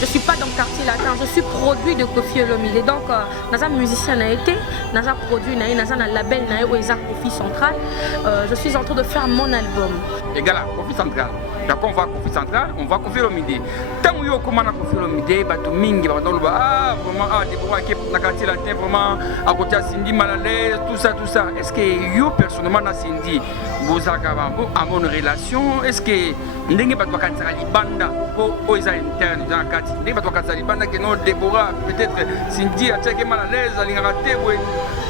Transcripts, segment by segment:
je suis pas dans le quartier latin, je suis produit de Koffi Olomide. Donc, dans un musicien a été, dans un produit, dans un label, où il y a Koffi Central, je suis en train de faire mon album. Et là, Koffi Central. Quand on va à Koffi Central, on va à Koffi Olomide. Tant que on commence à Koffi Olomide, bateau mingi, bateau ah vraiment ah des bois qui na quartier latin vraiment à côté à Cindy mal à l'aise, tout ça. Est-ce que you personnellement na Cindy vous avez à mon relation? Est-ce que ndenge bateau quand ça libanda pour aux internes dans le quartier, ndenge bateau quand ça libanda que non Déborah peut-être Cindy a tché mal à l'aise, elle a raté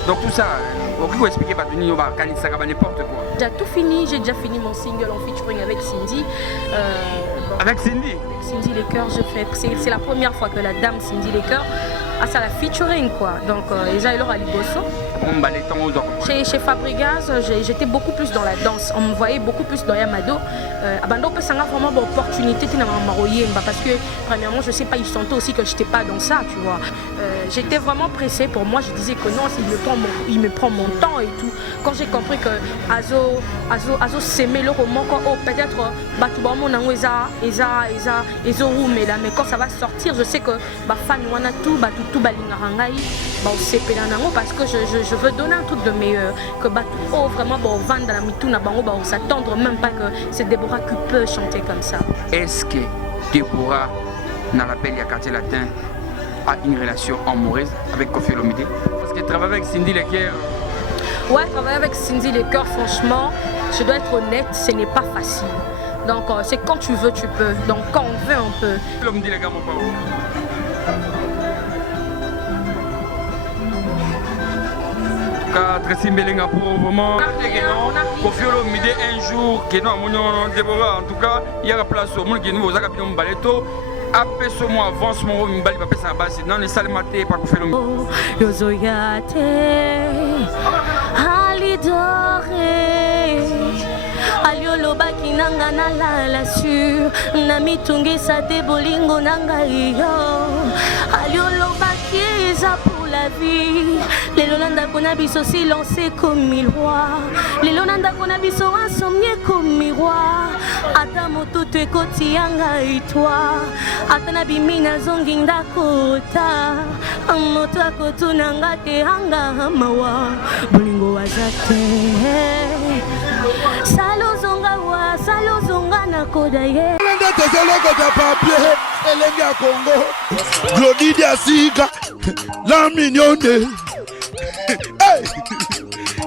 donc tout ça. Vous expliquer pas de n'importe quoi. J'ai tout fini, j'ai déjà fini mon single en featuring avec Cindy. Avec Cindy? Avec Cindy Les Cœurs, c'est la première fois que la dame Cindy Les Cœurs a ça la featuring quoi. Donc déjà alors à Liboso. Chez Fabregas, j'étais beaucoup plus dans la danse. On me voyait beaucoup plus dans Yamado. Abando peut s'en avoir vraiment d'opportunité parce que premièrement je sais pas, ils sentaient aussi que j'étais pas dans ça, tu vois. J'étais vraiment pressée pour moi, je disais que non, il me prend mon temps et tout. Quand j'ai compris que Azo s'aimait le roman, peut-être mais quand ça va sortir, je sais que fan wana tout parce que je veux donner un truc de meilleur, que vraiment vendre dans la mituna s'attendre même pas que c'est Déborah qui peut chanter comme ça. Est-ce que Déborah dans l'appel du quartier latin a une relation amoureuse avec Koffi Olomide? Parce que travailler avec Cindy Les Cœurs. Ouais, travailler avec Cindy Les Cœurs, franchement, je dois être honnête, ce n'est pas facile. Donc c'est quand tu veux, tu peux. Donc quand on veut, on peut. L'homme dit les gars, mon papa. Tracy Mbelenga pour vraiment Koffi Olomide un jour que nous Déborah en tout cas il y a la place au monde qui nous a capté un baleto après ce mois avance mon mbali papa ça base non les salles maté par Koffi Olomide yozoyate alidore alioloba kinanga na la sur na mitungisa te bolingo nanga yo alioloba kiza la vie, les lonanda konabiso silencé comme miroir, les lonanda konabiso insomnié comme miroir. Atamo tout ekoti yanga et toi, atana bimina zonginda kota, amoto akotu nanga te hanga mawa, bolingo wazate. Salo zonga na kodaye. Lenda tezoloko ta papier, elenge ya Congo, Glodidi Asika. La mignonne, hey,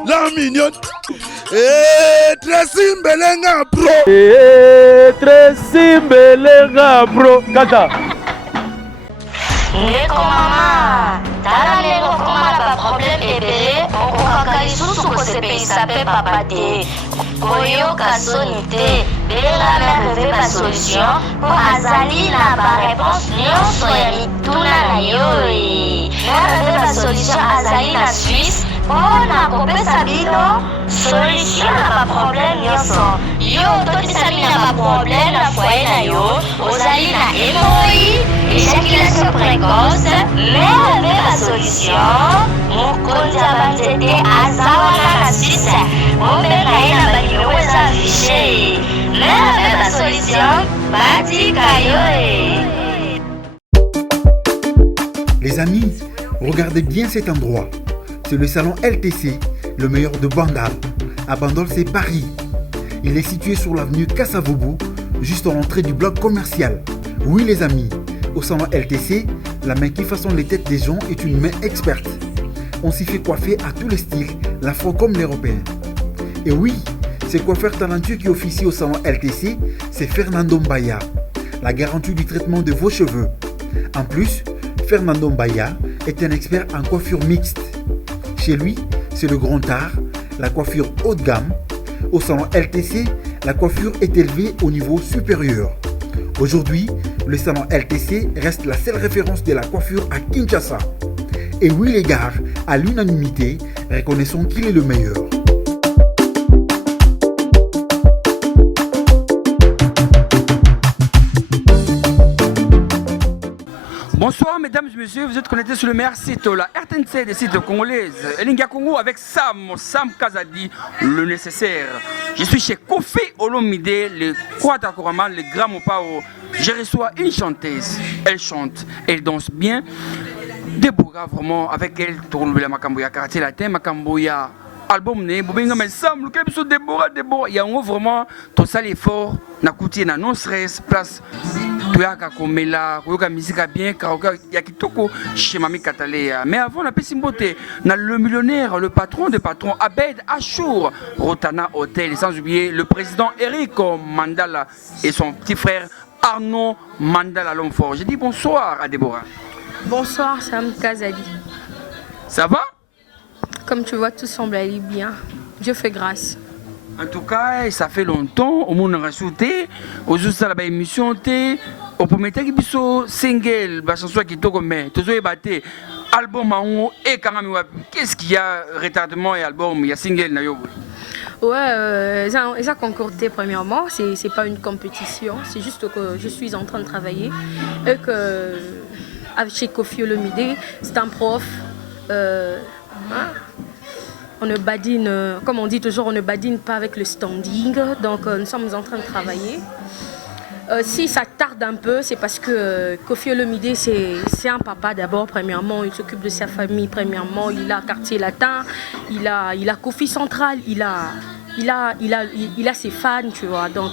la mignonne, Tracy Mbelenga bro, Tracy Mbelenga bro, kata. Ndeko mama, tala lelo koma na problème ebele, okokaka lisusu kosepelisa pe papa te, koyoka soni te, bela merveille ba solution, po azali na ba réponse nyonso ya mituna na yo. Merveille ba solution azali na Suisse, mpona kopesa bino solution na ba problème nyonso. Yo totisami na ba problème na foyer na yo, ozali na hémorroïde, éjaculation précoce, merveille ba solution, mokonzi ya banzete azawana na Suisse, obenga ye na banimero eza affiché. Merveille ba solution, batika yo. Les amis, regardez bien cet endroit. C'est le salon LTC, le meilleur de Bandal. À Bandal, c'est Paris. Il est situé sur l'avenue Kassavoubou, juste à l'entrée du bloc commercial. Oui les amis, au salon LTC, la main qui façonne les têtes des gens est une main experte. On s'y fait coiffer à tous les styles, l'afro comme l'européen. Et oui, ce coiffeur talentueux qui officie au salon LTC, c'est Fernando Mbaya, la garantie du traitement de vos cheveux. En plus, Fernando Mbaya est un expert en coiffure mixte. Chez lui, c'est le grand art, la coiffure haut de gamme. Au salon LTC, la coiffure est élevée au niveau supérieur. Aujourd'hui, le salon LTC reste la seule référence de la coiffure à Kinshasa. Et oui les gars, à l'unanimité, reconnaissons qu'il est le meilleur. Bonsoir mesdames et messieurs, vous êtes connectés sur le meilleur site, la RTNC des sites congolaises, Elinga Congo avec Sam Kazadi, le nécessaire. Je suis chez Kofi Olomide, le Kwata Korama, le Grand Mopao. Je reçois une chanteuse, elle chante, elle danse bien. Déborah vraiment, avec elle, tourne la Makamboya quartier latin, Makamboya album né, Bobinga mais Sam, le cap Déborah, il y a vraiment tout ça l'effort, na couti na non stress, place. Tuyaka komela, koyoka musique bien, karaoke ya kitoko chez Mami Katalea. Mais avant la Pessimbote, na le millionnaire, le patron des patrons, Abed Achour, Rotana Hotel, et sans oublier le président Eric Mandala et son petit frère Arnaud Mandala l'homme fort. J'ai dit bonsoir à Déborah. Bonsoir Sam Kazadi. Ça va? Comme tu vois, tout semble aller bien. Dieu fait grâce. En tout cas, ça fait longtemps, au monde a rajouté, aux autres la émission, au premier temps, il single, la chanson qui est comme tout ça est battu, album et quand même, qu'est-ce qu'il y a retardement et album, il y a single na yo. Ouais, ils ont concordé premièrement, c'est pas une compétition, c'est juste que je suis en train de travailler et que chez Kofi Olomide, c'est un prof. On ne badine, comme on dit toujours, on ne badine pas avec le standing. Donc nous sommes en train de travailler. Si ça tarde un peu, c'est parce que Kofi Olomide, c'est un papa d'abord, premièrement. Il s'occupe de sa famille, premièrement. Il a quartier latin, il a Kofi Central, il a ses fans, tu vois. Donc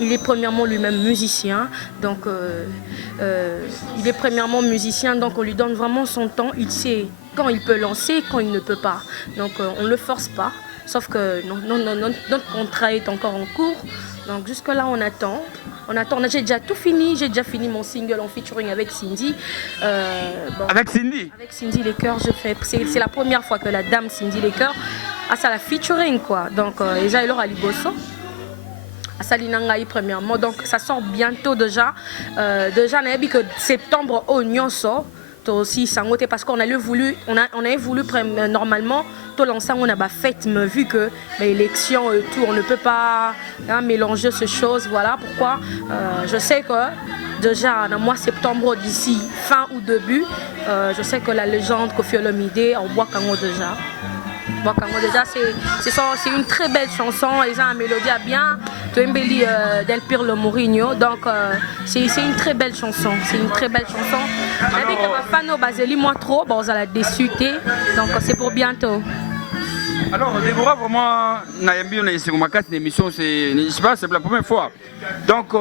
il est premièrement lui-même musicien. Donc il est premièrement musicien, donc on lui donne vraiment son temps. Il sait quand il peut lancer, quand il ne peut pas. Donc on ne le force pas. Sauf que notre contrat est encore en cours. Donc jusque là on attend. J'ai déjà tout fini. J'ai déjà fini mon single en featuring avec Cindy. Avec Cindy? Avec Cindy Les Cœurs, c'est la première fois que la dame Cindy Les Cœurs a ça la featuring quoi. Donc déjà elle aura Liboso. À Salinangaï premièrement. Donc ça sort bientôt déjà. Déjà on a dit que septembre au Nyonso. Aussi sangoté parce qu'on avait voulu normalement tout l'ensemble on a fait mais vu que l'élection et tout on ne peut pas mélanger ces choses, voilà pourquoi je sais que déjà dans le mois de septembre d'ici fin ou début je sais que la légende Kofi Olomide on voit Kango déjà. C'est une très belle chanson, ils ont une mélodie à bien, Del Pirlo Mourinho, donc c'est une très belle chanson, Avec ma fan Baseli moi trop, bon, vous allez déçu, donc c'est pour bientôt. Alors Déborah vraiment, Nayambi on a essayé ma carte d'émission, c'est la première fois, donc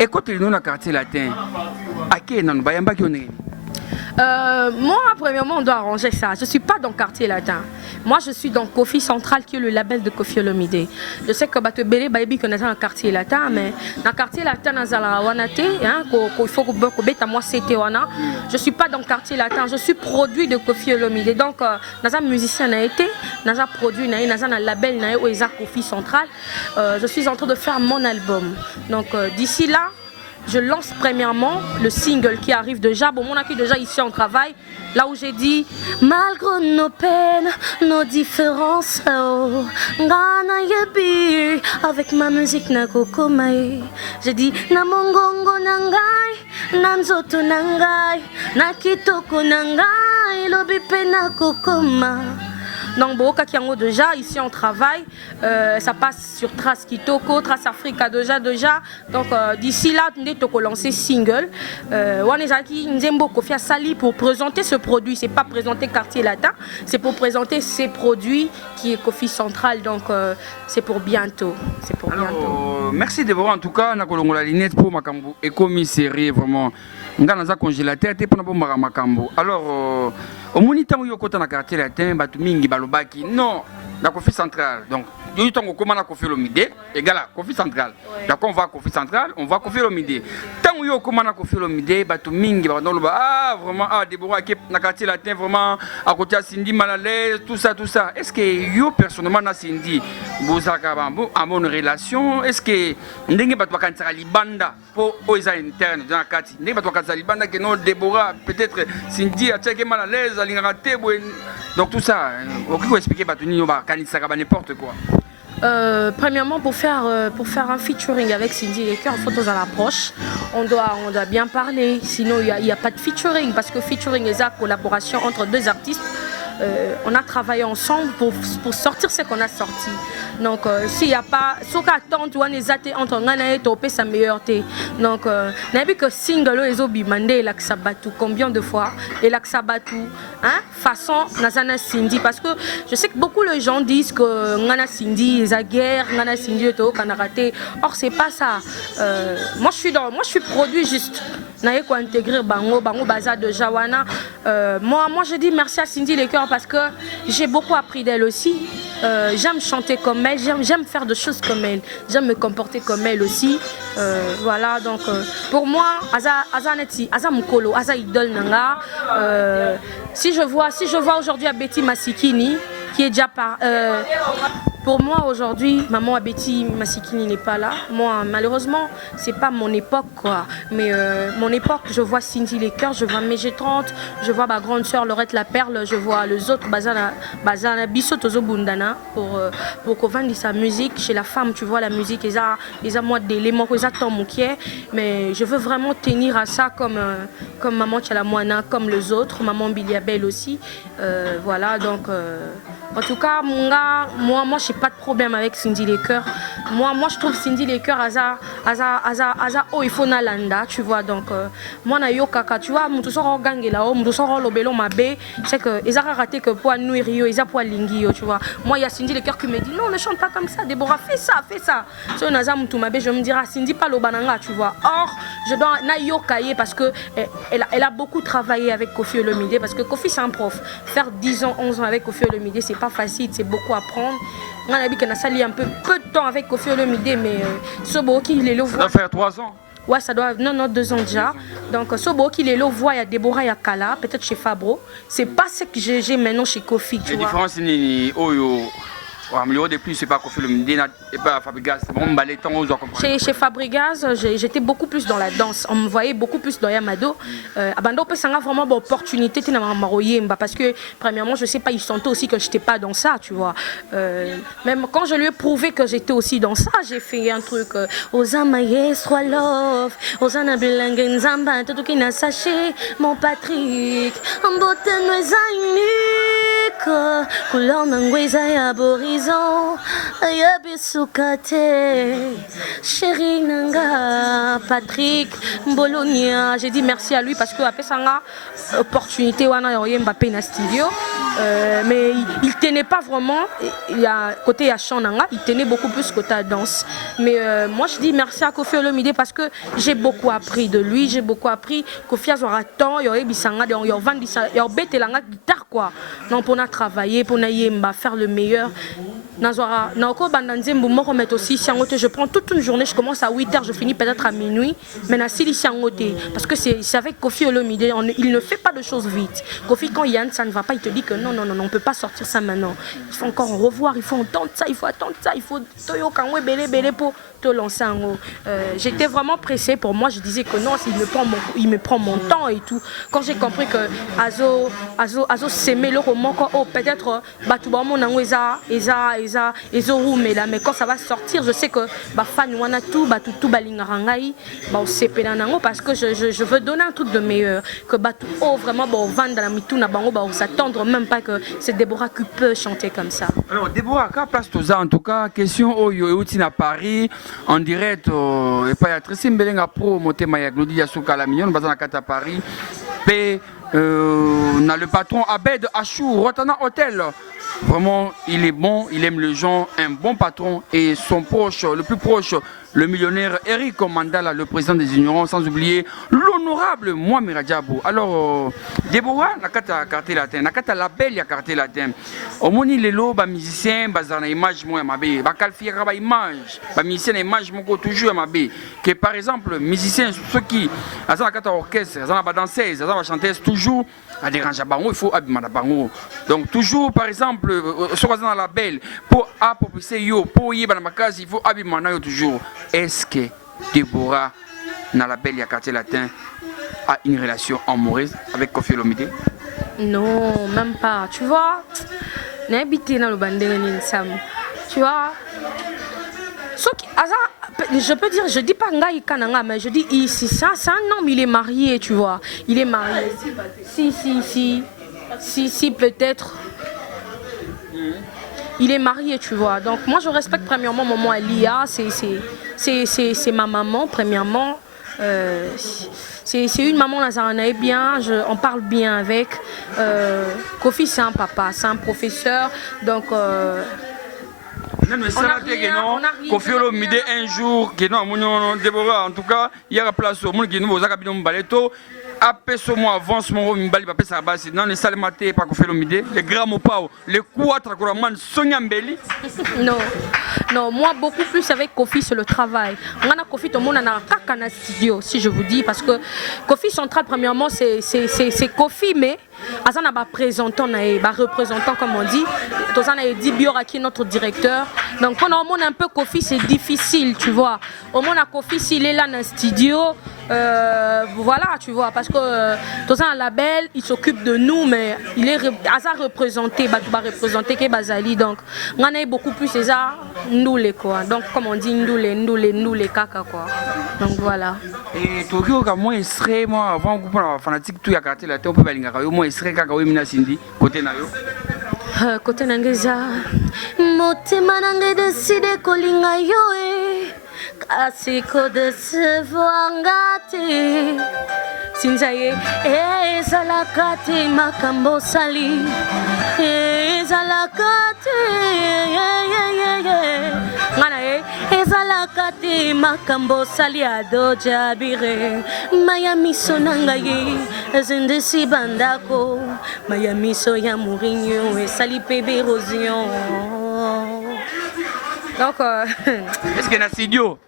écoutez nous dans le quartier latin, à qui est-ce que moi, premièrement, on doit arranger ça. Je ne suis pas dans le quartier latin. Moi, je suis dans Kofi Central, qui est le label de Kofi Olomide. Je sais que Batebele Baby connaît dans le quartier latin, mais dans le quartier latin, il faut que moi c'était wana. Je ne suis pas dans le quartier latin. Je suis produit de Kofi Olomide. Donc, dans un musicien a été, dans un produit, dans un label, dans un Kofi Central. Je suis en train de faire mon album. Donc, d'ici là. Je lance premièrement le single qui arrive déjà. Bon, mon accueil déjà ici en travail. Là où j'ai dit, malgré nos peines, nos différences, oh, avec ma musique na kokomae. J'ai dit, na mongongo nangai, na nzoto nangai, na kitoko nangai, lobipe na kokoma. Donc, déjà, ici on travaille, ça passe sur Trace Kitoko, Trace Africa déjà. Donc, d'ici là, on a lancé single. On a Sali pour présenter ce produit. C'est pas présenter Quartier Latin, c'est pour présenter ces produits qui est Kofi Central. Donc, c'est pour bientôt. Alors, merci Déborah. En tout cas, on a la lignette pour Makambo et commis série vraiment. On a un congélateur pour Makambo. Alors, au moniteur, on a un quartier latin, Batumingi, Balobaki. Non, la Kofi Central. Donc, il y a un Kofi Olomide, égal à Kofi Central. Donc, on va à Kofi Central, on va à Kofi Olomide. Tant qu'il y a un Kofi Olomide, Batumingi, vraiment, Déborah, qui est dans le quartier latin, vraiment, à côté de Cindy Malalès, tout ça. Est-ce que vous, personnellement, Cindy, vous avez une bonne relation? Est-ce que vous avez une banda pour les internes dans le quartier? Vous avez une banda que non, Déborah, peut-être Cindy a checké Malalès, donc tout ça, on peut expliquer n'importe quoi. Premièrement, pour faire un featuring avec Cindy Lecker, il faut tous à l'approche. On doit bien parler, sinon il n'y a pas de featuring, parce que featuring est la collaboration entre deux artistes. On a travaillé ensemble pour sortir ce qu'on a sorti. Donc s'il n'y a pas ce qu'attend tu vois les athées entre ngana et topé sa meilleurté. Donc n'a vu que single les obimandé la sabatu combien de fois et la sabatu hein façon nazana Cindy parce que je sais que beaucoup de gens disent que ngana Cindy les a guerre ngana Cindy to kanaraté. Or c'est pas ça. Moi je suis produit juste. N'a quoi intégrer bango bazar de Jawana. Moi je dis merci à Cindy Lecker parce que j'ai beaucoup appris d'elle aussi. J'aime chanter comme elle, j'aime faire des choses comme elle, j'aime me comporter comme elle aussi. Voilà, donc pour moi, Aza Mukolo, Aza Idol Nanga. Si je vois aujourd'hui à Betty Masikini, qui est déjà par... pour moi aujourd'hui, maman Betty Masikini n'est pas là. Moi, malheureusement, c'est pas mon époque quoi. Mais mon époque, je vois Cindy Lecker, je vois MG30, je vois ma grande sœur Laurette La Perle, je vois les autres Bazana Bissotozo Bundana pour qu'on vende sa musique. Chez la femme, tu vois la musique, ils ont moi des éléments, ils ont moukier. Mais je veux vraiment tenir à ça comme maman Tchalamouana, comme les autres, maman Biliabel aussi. Voilà, donc en tout cas, moi je n'ai pas de problème avec Cindy Lecker. Moi je trouve Cindy Lecker aza oh il faut nalanda, tu vois. Donc moi na yo kaka, tu vois, mutu soro gangela o mutu soro lobelo mabe, c'est que ils ont raté que pour nuire yo, ils ont pour lingi yo, tu vois. Moi il y a Cindy Lecker qui me dit non, ne chante pas comme ça, Déborah fais ça. Si on a mutu mabe, je me dirai Cindy pas lobananga, tu vois. Or je dois na yo kaye parce que elle a beaucoup travaillé avec Kofi Olomide parce que Kofi c'est un prof. Faire 10 ans, 11 ans avec Kofi Olomide, c'est pas facile, c'est beaucoup à apprendre. On a dit qu'on a sali un peu de temps avec Kofi Olomide, mais Soboki il est là. Ça doit faire 3 ans. Ouais, ça doit... Non, 2 ans déjà. Donc, Soboki il est là, voit, il y a Déborah, il y a Kala, peut-être chez Fabro. C'est pas ce que j'ai maintenant chez Kofi, tu vois. La différence, c'est que de plus, c'est pas Kofi Olomide et pas Fabregas. Chez Fabregas, j'étais beaucoup plus dans la danse. On me voyait beaucoup plus dans Yamado. Abando peut s'en vraiment bonne opportunité parce que premièrement, je sais pas, il sentait aussi que j'étais pas dans ça, tu vois. Même quand je lui ai prouvé que j'étais aussi dans ça, j'ai fait un truc. Osama Yeswa Love, Osana Belangen Zamba, tout qui n'a saché, mon Patrick, en beauté nous unique, couleur n'angouisa yaborizon, ayabisukate, chéri nanga, Patrick, Bologna. J'ai dit merci à lui parce que après ça a opportunité wana yoye Mbappé na studio. Mais il tenait pas vraiment, il y a côté à Chananga, il tenait beaucoup plus côté à danse. Mais moi je dis merci à Kofi Olomide parce que j'ai beaucoup appris de lui, j'ai beaucoup appris. Kofi a temps, il y a bisanga, il y a vendu ça, il y a bête la guitare quoi. Donc pour travailler, pour faire le meilleur. Je prends toute une journée, je commence à 8h, je finis peut-être à minuit. Mais parce que c'est avec Kofi Olomide, il ne fait pas de choses vite. Kofi quand Yann ça ne va pas, il te dit que non, on ne peut pas sortir ça maintenant. Il faut encore revoir, il faut entendre ça, il faut attendre ça, il faut pour te lancer en haut. J'étais vraiment pressée pour moi, je disais que non, il me prend mon temps et tout. Quand j'ai compris que Azo s'aimait le roman, peut-être mais quand ça va sortir, je sais que fan wana tout balingarangai parce que je veux donner un truc de meilleur que vraiment vendre la mitou na bango s'attendre même pas que c'est Déborah qui peut chanter comme ça. Alors Déborah, quand place toza en tout cas question oyo à Paris en direct et pas Tracy Mbelenga pro motema ya Glodia Souka la million bazana kata Paris p on a le patron Abed Achou Rotana Hotel. Vraiment, il est bon, il aime les gens, un bon patron et son proche, le plus proche, le millionnaire Eric Mandala, le président des ignorants, sans oublier l'honorable Mohamed Radjabou. Alors, Déborah, la carte latin, la carte label, la carte latin. Au moins, les lots, les musiciens, les images, les qualifiés, les images, les musiciens, les images, toujours que par exemple, musiciens, ceux qui, ils ont la carte orchestre, ils ont la danseuse, ils ont la chanteuse, toujours, à déranger il faut abîmer la bango. Donc, toujours, par exemple, sur la label, pour approprier yo, pour y aller dans ma case, il faut abîmer toujours. Est-ce que Déborah, dans la belle quartier latin, a une relation amoureuse avec Kofi Olomide? Non, même pas. Tu vois, n'habité dans le bandé tu vois. Je peux dire, je dis pas Ngaï Kananga, mais je dis ici, c'est un homme, il est marié, tu vois. Il est marié. Si, peut-être. Il est marié, tu vois. Donc moi, je respecte premièrement maman Elia, c'est ma maman, premièrement. C'est une maman Nazaranae bien, on parle bien avec. Kofi, c'est un papa, c'est un professeur, donc... Kofi Olomide un jour, Déborah, en tout cas, il y a la place au monde qui nous a capté baleto. Après ce mois avance mon mbali papé sa base dans les salles maté pas Kofi Olomide, les grands mopao, les quatre couraman Sonia Mbeli. Non, moi beaucoup plus avec Kofi c'est le travail. On a Kofi tout le monde a kakana studio si je vous dis parce que Kofi central premièrement c'est Kofi mais Azana ba représentant comme on dit. Tozana Edi Bioraki notre directeur. Donc quand on a un peu Kofi c'est difficile, tu vois. Au moins à Kofi s'il est là dans le studio voilà, tu vois parce que Tozana un label, il s'occupe de nous mais il est représenté représenter que Bazali donc on a beaucoup plus c'est ça nous les quoi. Donc comme on dit nous les caca quoi. Donc voilà. Et Tokyo comme moi il serait moi avant qu'on prenne fanatique tout ya karaté la théo peut balinga moi il serait kaka oui mina Cindy côté na yo. Côté nangeza motema nange décide kolinga yo kasi ko de se voangate sinzaye ezalakate makambo sali ezalakate ngana ezalakate makambo sali ado jabire maya miso nangaye zindesi bandako maya miso ya Mourinho et sali pebe Rosion. Donc est-ce que na studio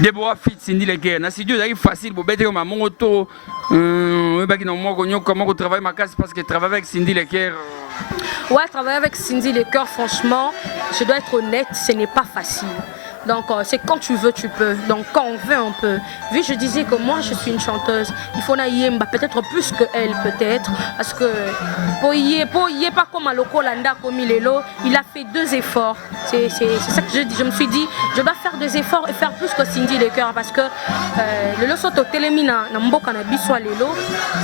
Déborah fit Cindy Leker na studio c'est facile pour bête comme mon auto baki na moi comment travailler ma case parce que travailler avec Cindy Leker ouais, travailler avec Cindy Leker franchement je dois être honnête ce n'est pas facile. Donc c'est quand tu veux tu peux. Donc quand on veut on peut. Vu je disais que moi je suis une chanteuse, il faut naïemba peut-être plus que elle peut-être parce que pour y pas comme à Lokolanda comme Milelo, il a fait 2 efforts. C'est ça que je dis. Je me suis dit je dois faire des efforts et faire plus que Cindy Leker parce que le Losoto Telemina na mboka na biswa lelo,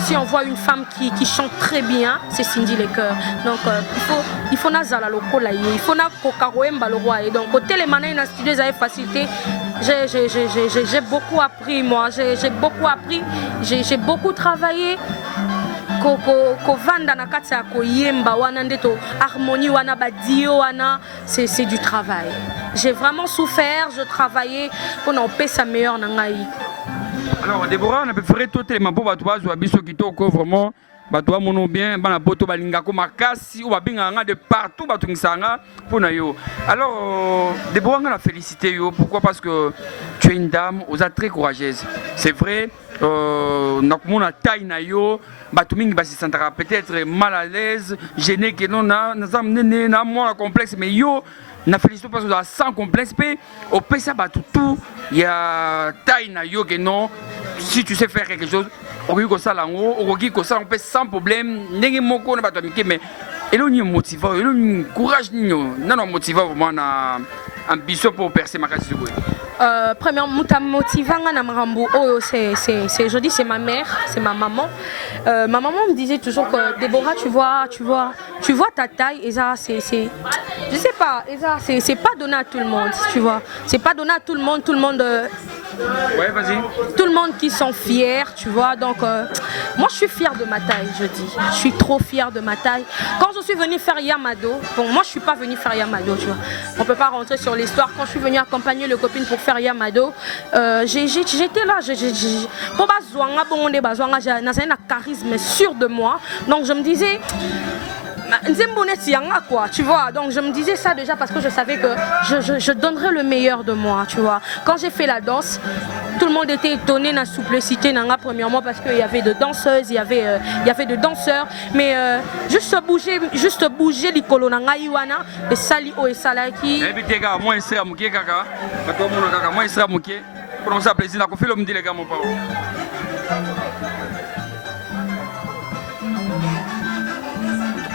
si on voit une femme qui chante très bien, c'est Cindy Leker. Donc il faut nazala Lokola il faut na kokaroemba le roi et donc au Telemana na studio facilité, j'ai beaucoup appris moi, j'ai beaucoup appris, j'ai beaucoup travaillé. Vanda na kati ya koyemba wana ndeto harmonie wana badio wana c'est du travail. J'ai vraiment souffert, je travaillais pour en payer sa meilleure nangai. Alors Déborah, on a préféré tout les mambo batouaz ou abisso kitoko vraiment batouaz mono bien bana poto balinga ko makasi ou babinga de partout batungisanga pour na yo. Alors Déborah on a félicité yo pourquoi parce que tu es une dame aux très courageuse. C'est vrai na taille na yo batumingi basi sentara peut-être mal à l'aise, gêné que non na moi complexe mais yo na félicité parce que ça sans complexe pe au pesa batu tout il y a taille na yo que non si tu sais faire quelque chose on ça là on ça on peut sans problème ndenge moko na batu amike mais elo ni motivant elo ni courage ni non motivant vraiment na ambition pour percer ma case. Premièrement, muta motivanga na marambo c'est je dis c'est ma mère, c'est ma maman. Ma maman me disait toujours que Déborah tu vois ta taille et ça c'est je sais pas et ça c'est pas donné à tout le monde, tu vois. C'est pas donné à tout le monde ouais, vas-y. Tout le monde qui sont fiers, tu vois. Donc moi je suis fière de ma taille, je dis. Je suis trop fière de ma taille. Quand je suis venue faire Yamado, bon moi je suis pas venue faire Yamado, tu vois. On peut pas rentrer sur l'histoire. Quand je suis venue accompagner le copine pour faire Yamado, j'étais là, pour bazouanga bon des bazouanga j'ai un charisme sûr de moi. Donc je me disais quoi, tu vois. Donc je me disais ça déjà parce que je savais que je donnerais le meilleur de moi, tu vois. Quand j'ai fait la danse, tout le monde était étonné de la souplicité nanga premièrement parce qu'il y avait de danseuses, il y avait de danseurs, mais juste bouger l'icolo nanga iwana et sali o et salaki. Et puis gars, moi c'est amuké kaka, bato mono kaka, moi c'est amuké. Pour ça plaisir na ko fait l'homme dit les gars mon papa.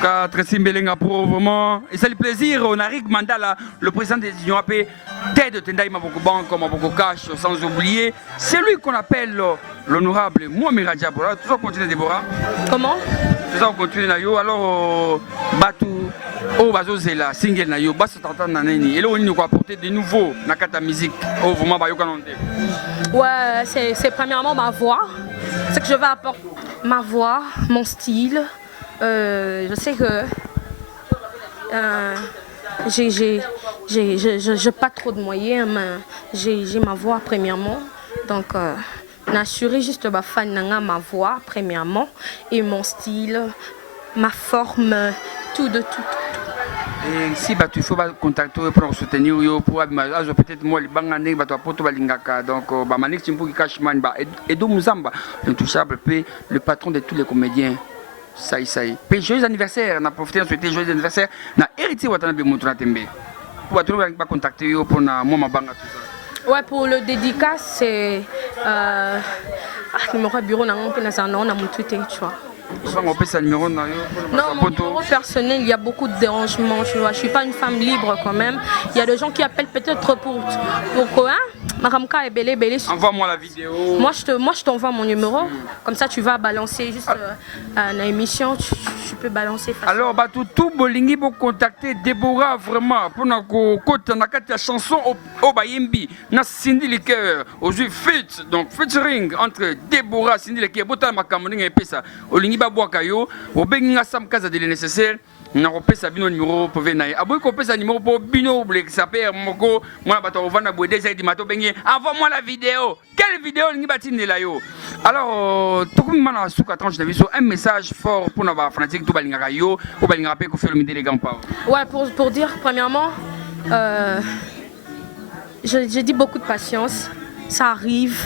Yasuka, Tracy Mbelenga pour vraiment. Et c'est le plaisir, on arrive Mandala, le président des Unions AP, Ted Tendai Mabokoban, comme Maboko Cash, sans oublier, c'est lui qu'on appelle l'honorable Mohamed Radiabola. Toujours continuer Déborah. Comment? Toujours continuer Nayo, alors Batu, Bazo Zela, Single Nayo, Basso Tantan Naneni, et là on nous apporter de nouveaux Nakata musique, vraiment Bayokanonde. Ouais, c'est premièrement ma voix, ce que je vais apporter. Ma voix, mon style. Je sais que j'ai pas trop de moyens, mais j'ai ma voix premièrement. Donc, n'assurer juste ma fan ma voix premièrement et mon style, ma forme, tout de tout. Et si bah, il faut contacter pour soutenir pour peut-être moi les bangané bah toi poto balingaka donc bah manik timpo qui cache man bah Edo Muzamba intouchable le patron de tous les comédiens ça y puis joyeux anniversaire on a profité de souhaiter joyeux anniversaire na héritier Watanabe Moutouna Tembe pour tout va contacter pour na moi ma banga tout ça. Ouais, pour le dédicace c'est numéro bureau na on na on a mon Twitter tu vois. Non, mon numéro personnel, il y a beaucoup de dérangements, tu vois. Je ne suis pas une femme libre quand même. Il y a des gens qui appellent peut-être pour quoi? Maramka est belé. Envoie-moi la vidéo. Moi, je t'envoie mon numéro. Comme ça, tu vas balancer juste une émission. Tu peux balancer facilement. Alors, tout bolingi pour contacter Déborah vraiment pour nous côté la chanson au Bayembi. Na Cindy Liqueur, aujourd'hui feat donc featuring entre Déborah Cindy Liqueur, botal makamoning et pesa. Olingi Boakayo, au Benga Sam Casa de nécessaire, n'a pas sa numéro pour venir. Aboy copé sa numéro pour Bino, ça perd Moko, moi bato vana boy déjà dit mato bengi. Envoie-moi la vidéo. Quelle vidéo ni batine la yo. Alors tout comme mana souka tranche de viso un message fort pour nos fanatiques tout balinga yo, ou balinga pe ko faire le midi les gants pas. Ouais, pour dire premièrement je dis beaucoup de patience, ça arrive.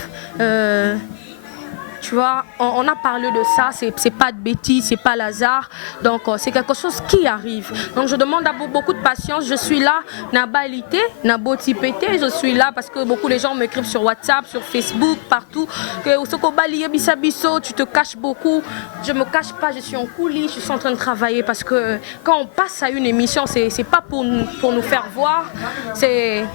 Tu vois, on a parlé de ça, c'est pas de bêtises, c'est pas l'hasard, donc c'est quelque chose qui arrive. Donc je demande à beaucoup de patience, je suis là, nabalité, nabotipété, je suis là parce que beaucoup de gens m'écrivent sur WhatsApp, sur Facebook, partout, que tu te caches beaucoup, je me cache pas, je suis en coulisses, je suis en train de travailler parce que quand on passe à une émission, c'est pas pour nous faire voir, c'est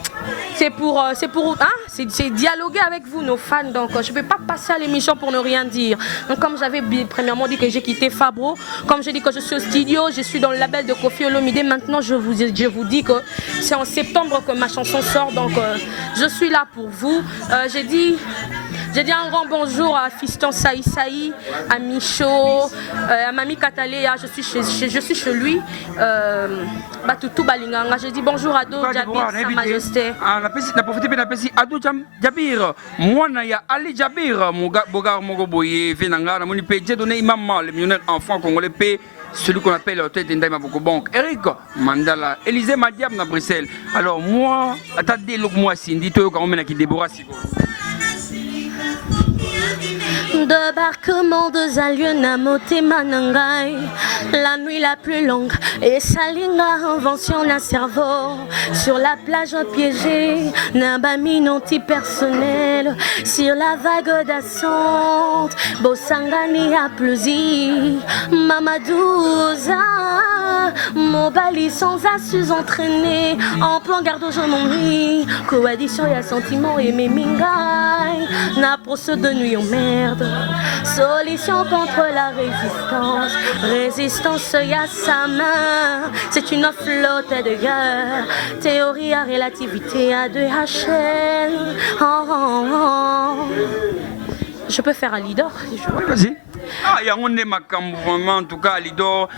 dialoguer avec vous, nos fans, donc je vais pas passer à l'émission pour ne rien dire. Donc comme j'avais premièrement dit que j'ai quitté Fabro, comme j'ai dit que je suis au studio, je suis dans le label de Koffi Olomide, maintenant je vous dis que c'est en septembre que ma chanson sort, donc je suis là pour vous. J'ai dit un grand bonjour à Fiston Saï, à Micho, à Mami Katalea, je suis chez lui, Batutu Balinganga, j'ai dit bonjour à Do Jabir, Sa Majesté. La profité de la Ado Jabir, moi Naya Ali Jabir, Bogar Mogoboye, Venanga, la Moni Pédé donné Imam, le millionnaire enfant congolais P, celui qu'on appelle Hôtel Tendai Maboko Bank, Eric Mandala, Élysée Madiam à Bruxelles. Alors moi, attendez, moi Cindy, toi quand on mène qui Déborah Sigo. Débarquement de Zalieu Namote Manangai, la nuit la plus longue et Salinga invention d'un cerveau sur la plage piégée, Nabami anti-personnel sur la vague d'assante, Bossangani a pleusi, Mamadouza, Mobali sans assus entraîné, en plan garde je m'ennuie, coaddition et sentiment et mes mingai, n'a pour ceux de nuit en merde. Solution contre la résistance y'a sa main, c'est une flotte de guerre, théorie à relativité à 2HL. Je peux faire un leader si je veux. Oui, vas-y. Ah, ya on est vraiment en tout cas Alidor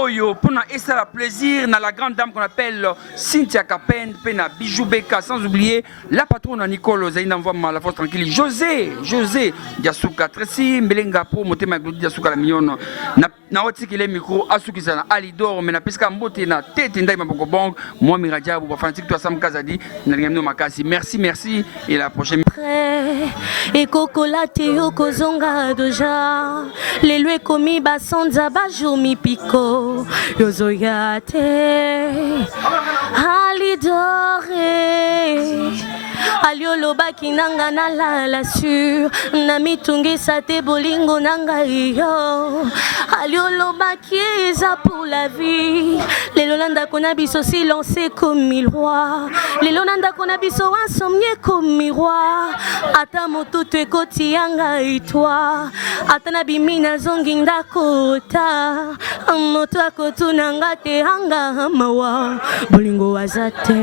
Oyo pour na essa la plaisir na la grande dame qu'on appelle Cynthia Capen, Pena Bijou Beka, sans oublier la patronne Nicole Zaina envoie la force tranquille José Diasuka Tracy Mbelenga pour motema Glodi Diasuka la mignonne na otiki les micro asuki sana Alidor mais na pesca mbote na tete ndai maboko bong moi miradia bu fantique toi Sam Kazadi na ngamno makasi merci et la prochaine et kokolate yokozonga doja les lue komi basanza bajumi piko yozoyate Alidore aliolo baki nanga na la sur na mitungisa te bolingo nanga yo aliolo baki eza pour la vie lelo nanda kona biso silencé comme mille rois lelo nanda kona biso insomnié comme miroir ata moto te koti yanga itwa ata na bimina zongi ndakota moto akotuna nga te hanga mawa bolingo wazate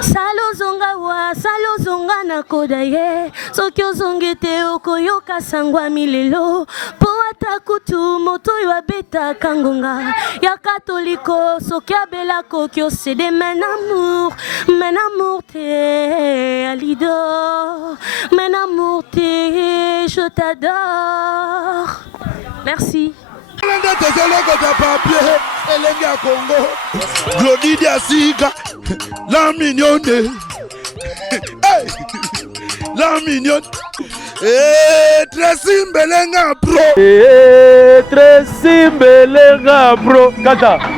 salo zonga na koda ye soki ozongi te okoyoka sangwa milelo po ata kutu moto yo abetaka ngonga ya katoliko soki abela koki osede men amour te alido men amour te je t'adore. Merci. Glodidi Asika, la mignonne. Hey, la mignonne. Tracy Mbelenga bro. Tracy Mbelenga bro. Kata.